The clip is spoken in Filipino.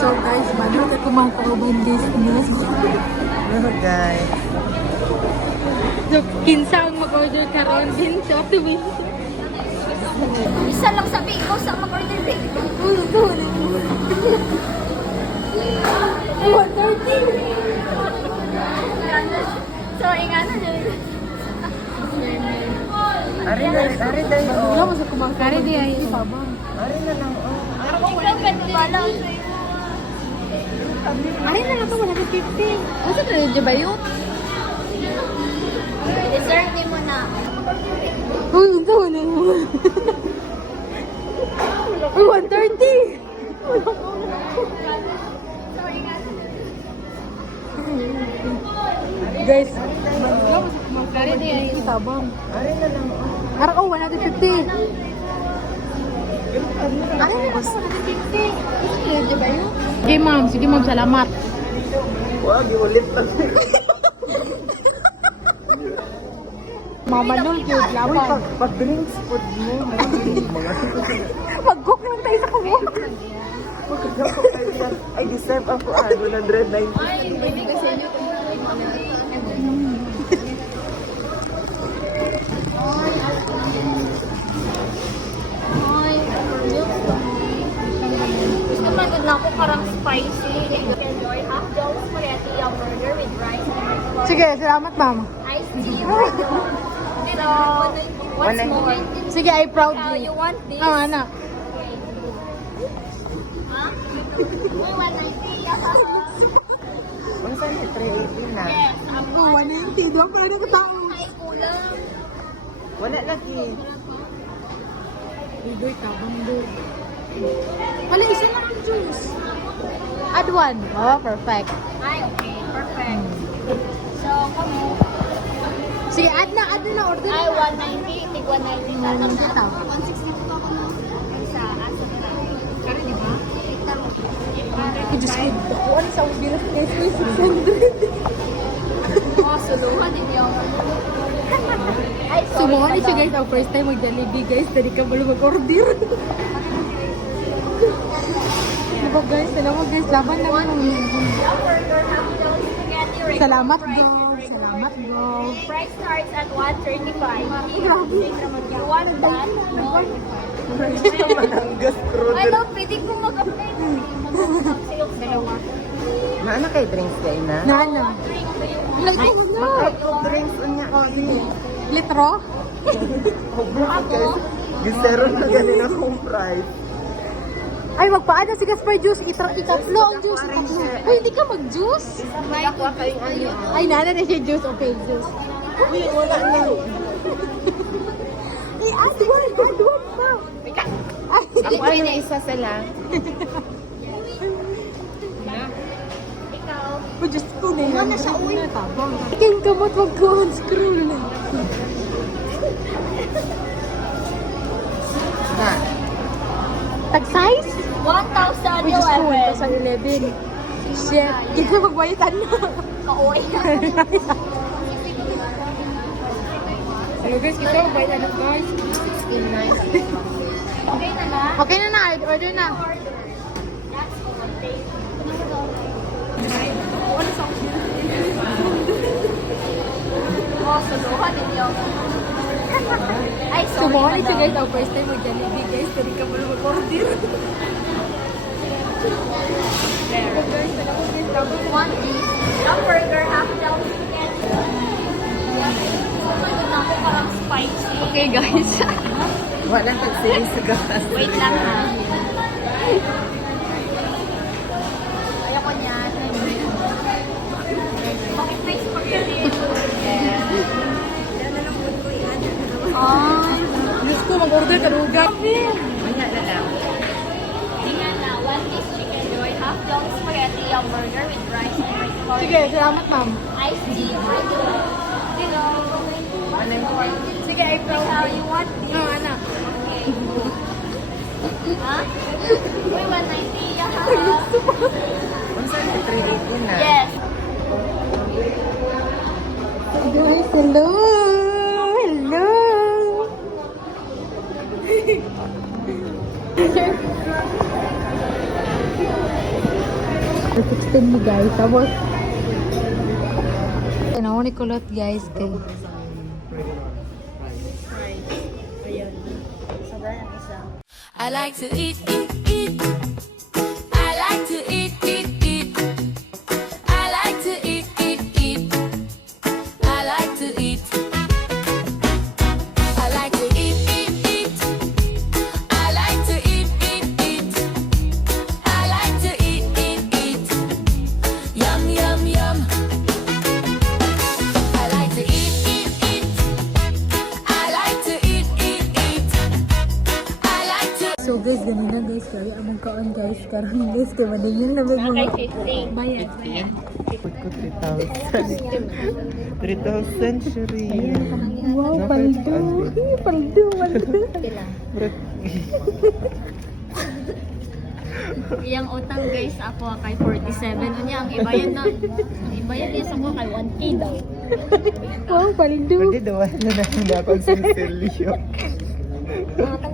So guys, bago na kumakauban guys na. Ano guys? So, kinsa ang mag-order karon din sa tuwing. Isa lang sabi ko sa mag-order bake. So, ingana nyo. Ari dahil. Wala mo sa kumakari di ay sabang. Ari na lang. Ikaw pwede bala. Ari na lang ito, 150. Ano sa talaga ba yun? Dessert mo na. Ito na naman. Ay, 130! Guys, wala mo sa kumakari di ay sabang. Ari na lang. Harap ko, 150. Ari na lang, 150. Ano ba yun? Sige ma'am, salamat. Wag, ulit lang. Mama Nul, cute, Uy, laban. pag-drinks food mo. Mag-cook lang tayo sa kumo. Ay, deserve ako. 190. Gusto man good na ako parang spicy. Enjoy half dough spaghetti burger with rice and Sige, salamat ma'am. iced tea. So, what's more? Sige, I proud So, you. you want this? Ah, anak. Huh? Uy, 190. Kung saan yung 380 na? Yes. Oh, 190. Doon pa rin ako tao. Ay, kulang. Wala lagi. Igoy ka, bangdo. Wala, isa lang ang juice. Add one. Oh, perfect. Ay, okay. Perfect. So, kami. Sige, add na order. Ay, 190. Tig 190. Anong kita? 160 pa ako na. Isa. Asa na lang. Sorry, di ba? Wait lang. I just need the one sa bilas guys, 600. Oh, suluhan din yung... Ay, sorry. Sumuha ni siya madam. guys, ang first time mag-Jollibee guys, dali ka malo mag-order. Diba guys, salamat guys, laban naman. Hamburger, half dough spaghetti, regular Salamat price, go, regular. salamat go. Price starts at 135. You want that? No. Mananggas crude. Ay, no, pwede ko mag-apply. Mag-sales dalawa. Naana kay drinks kayo na? Nana. Mag-out drinks unya. Litro? Guys, gisero na ganun akong price. Ay, magpaano si Gaspar juice. Ikatlo ang juice. Ikatlo. Ay, hindi ka mag-juice? Ako kayong ano. Ay, nana na siya juice. Okay, juice. Uy, wala na. Ay, add one pa. Ay, Ako ano isa sila. Ikaw. oh, just ko na yun. Ano siya, uwi. King kamot, wag ko unscrew na. Na. Tag-size? 1,011. Uy, just ko, 1,011. Shit. Hindi ka magbayitan na. Kauwi. Hello guys, kita magbayitan na guys. 16.9. Okay na na? Okay na na, order na. That's okay. Oh, suluhan din yung... Ay, sorry, Sumuha ni siya madam. guys, ang first time mag-Jollibee guys, dali ka malo mag-order. Oh guys, salamat guys, laban. One is hamburger, half dough spaghetti. Sumunod na ako parang spicy. Okay, guys. Wala pag-sili sa gas. Wait lang ha. Ayoko niyan. Mag-face spaghetti. Ay. Diyos ko, mag-order ka lugar. Wala na lang. Tingnan na. One piece chicken joy, half dough spaghetti, hamburger with rice and rice. Sige, salamat ma'am. Iced tea, regular. Hello. Sige, I proud How you. you want this? No, anak. Okay. Ha? Uy, 190. Yaha. Kung saan yung 380 na? Yes. Guys, hello! Hello! Ito 16 ni guys. Tapos, ano ni kulot guys. Kay. Ayan. Sabi ang isa. I like to eat, eat, eat. I like to eat, eat, eat. I like to eat, eat, eat. I like to eat. I like to eat, eat, eat. I like to eat, eat, eat. I like to eat, eat, eat. Yum, yum, yum. I like to eat, eat, eat. I like to eat, eat, eat. I like to. So guys, ganun na guys. Kaya among kaon guys. Karon guys, kaya maningin na may mga Kay 50. bayad. Put ko 3,000. 3,000, Shireen. Wow, paldo. Paldo, paldo. Iyang utang guys ako kay 47 unya ang ibayad niya sa ko kay 1K daw. Wow, paldo. Pwede daw na natin na pag sinsilyo. Mga